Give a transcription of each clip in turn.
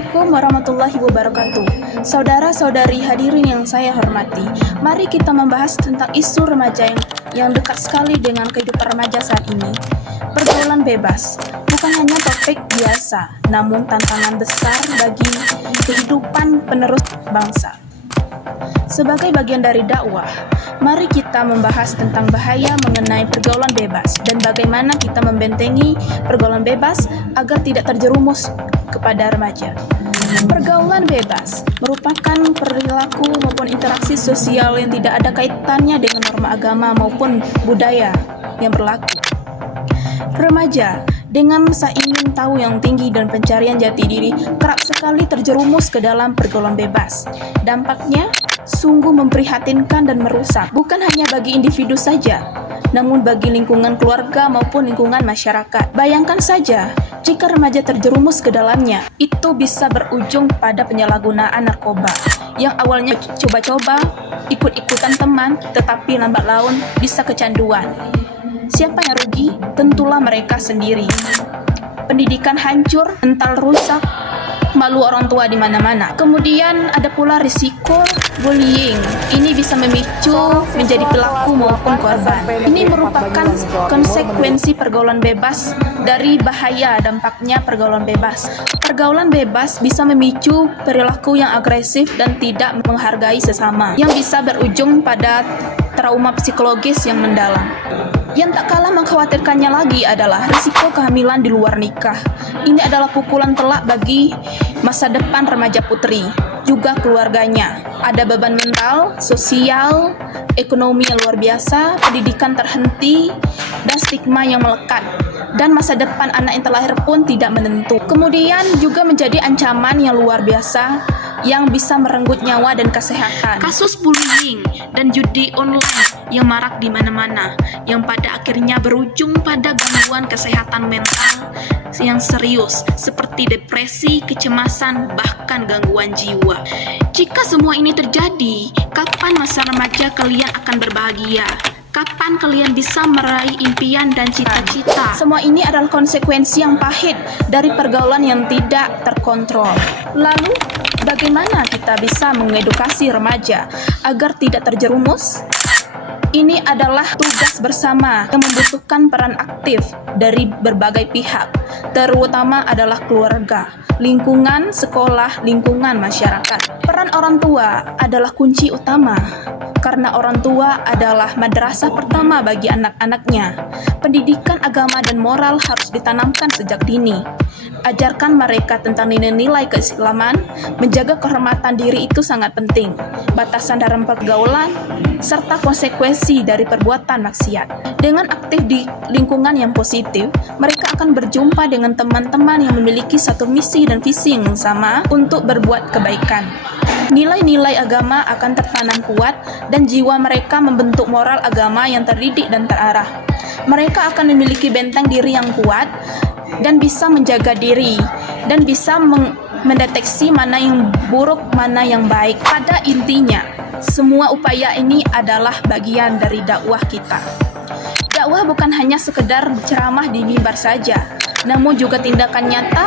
Assalamualaikum warahmatullahi wabarakatuh. Saudara-saudari hadirin yang saya hormati, mari kita membahas tentang isu remaja yang dekat sekali dengan kehidupan remaja saat ini. Pergaulan bebas bukan hanya topik biasa, namun tantangan besar bagi kehidupan penerus bangsa. Sebagai bagian dari dakwah, mari kita membahas tentang bahaya mengenai pergaulan bebas dan bagaimana kita membentengi pergaulan bebas agar tidak terjerumus kepada remaja. Pergaulan bebas merupakan perilaku maupun interaksi sosial yang tidak ada kaitannya dengan norma agama maupun budaya yang berlaku. Remaja dengan rasa ingin tahu yang tinggi dan pencarian jati diri kerap sekali terjerumus ke dalam pergaulan bebas. Dampaknya sungguh memprihatinkan dan merusak, bukan hanya bagi individu saja, namun bagi lingkungan keluarga maupun lingkungan masyarakat. Bayangkan saja, jika remaja terjerumus ke dalamnya, itu bisa berujung pada penyalahgunaan narkoba, yang awalnya coba-coba, ikut-ikutan teman, tetapi lambat laun bisa kecanduan. Siapa yang rugi? Tentulah mereka sendiri. Pendidikan hancur, mental rusak, malu orang tua di mana-mana. Kemudian ada pula risiko bullying. Ini bisa memicu menjadi pelaku maupun korban. Ini merupakan konsekuensi pergaulan bebas dari bahaya dampaknya pergaulan bebas. Pergaulan bebas bisa memicu perilaku yang agresif dan tidak menghargai sesama, yang bisa berujung pada trauma psikologis yang mendalam. Yang tak kalah mengkhawatirkannya lagi adalah risiko kehamilan di luar nikah. Ini adalah pukulan telak bagi masa depan remaja putri, juga keluarganya. Ada beban mental, sosial, ekonomi yang luar biasa, pendidikan terhenti, dan stigma yang melekat. Dan masa depan anak yang terlahir pun tidak menentu. Kemudian juga menjadi ancaman yang luar biasa yang bisa merenggut nyawa dan kesehatan. Kasus bullying dan judi online yang marak di mana-mana, yang pada akhirnya berujung pada gangguan kesehatan mental yang serius seperti depresi, kecemasan, bahkan gangguan jiwa. Jika semua ini terjadi, kapan masa remaja kalian akan berbahagia? Kapan kalian bisa meraih impian dan cita-cita? Semua ini adalah konsekuensi yang pahit dari pergaulan yang tidak terkontrol. Lalu, bagaimana kita bisa mengedukasi remaja agar tidak terjerumus? Ini adalah tugas bersama yang membutuhkan peran aktif dari berbagai pihak, terutama adalah keluarga, lingkungan sekolah, lingkungan masyarakat. Peran orang tua adalah kunci utama, karena orang tua adalah madrasah pertama bagi anak-anaknya. Pendidikan agama dan moral harus ditanamkan sejak dini. Ajarkan mereka tentang nilai-nilai keislaman, menjaga kehormatan diri itu sangat penting, batasan dalam pergaulan, serta konsekuensi dari perbuatan maksiat. Dengan aktif di lingkungan yang positif, mereka akan berjumpa dengan teman-teman yang memiliki satu misi dan visi yang sama untuk berbuat kebaikan. Nilai-nilai agama akan tertanam kuat dan jiwa mereka membentuk moral agama yang terdidik dan terarah. Mereka akan memiliki benteng diri yang kuat dan bisa menjaga diri dan bisa mendeteksi mana yang buruk, mana yang baik. Pada intinya, semua upaya ini adalah bagian dari dakwah kita. Dakwah bukan hanya sekedar ceramah di mimbar saja, namun juga tindakan nyata,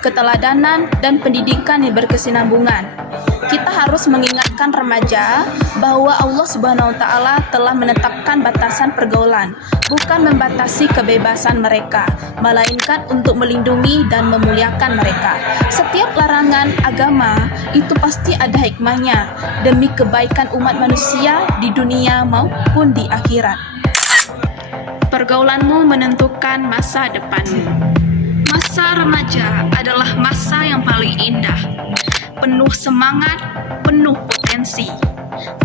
keteladanan, dan pendidikan yang berkesinambungan. Kita harus mengingatkan remaja bahwa Allah Subhanahu wa Ta'ala telah menetapkan batasan pergaulan, bukan membatasi kebebasan mereka, melainkan untuk melindungi dan memuliakan mereka. Setiap larangan agama itu pasti ada hikmahnya demi kebaikan umat manusia di dunia maupun di akhirat. Pergaulanmu menentukan masa depanmu. Masa remaja adalah masa yang paling indah, penuh semangat, penuh potensi.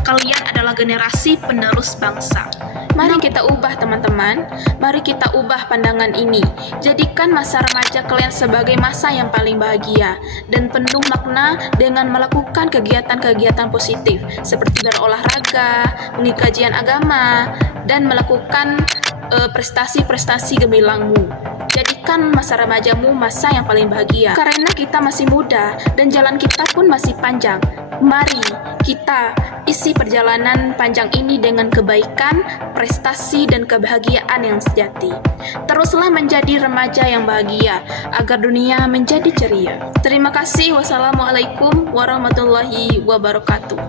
Kalian adalah generasi penerus bangsa. Mari kita ubah teman-teman, mari kita ubah pandangan ini. Jadikan masa remaja kalian sebagai masa yang paling bahagia dan penuh makna dengan melakukan kegiatan-kegiatan positif seperti berolahraga, mengikuti kajian agama, dan melakukan prestasi-prestasi gemilangmu. Jadikan masa remajamu masa yang paling bahagia, karena kita masih muda dan jalan kita pun masih panjang. Mari kita isi perjalanan panjang ini dengan kebaikan, prestasi, dan kebahagiaan yang sejati. Teruslah menjadi remaja yang bahagia, agar dunia menjadi ceria. Terima kasih. Wassalamualaikum warahmatullahi wabarakatuh.